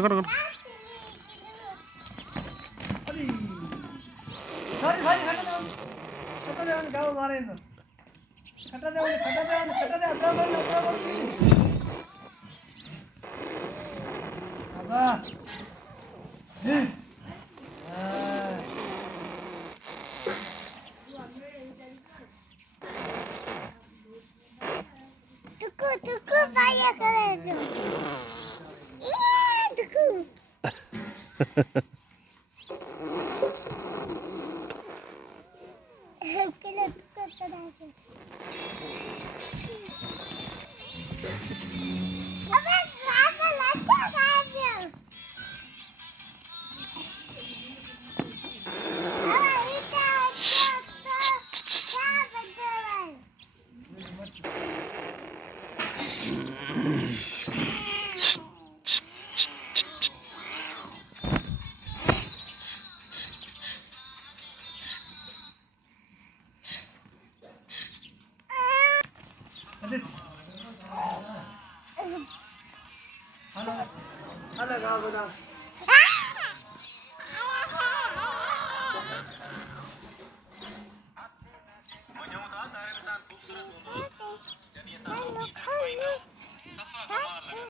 करो करो करो सॉरी भाई खटा दे गाव मारे ना खटा दे अद्रा बोल अबा तुकु पाया करे जो तुकु केले तुकु तडाके अबे लाचा खायो अबे इटा क्या बदल हेलो गाव बना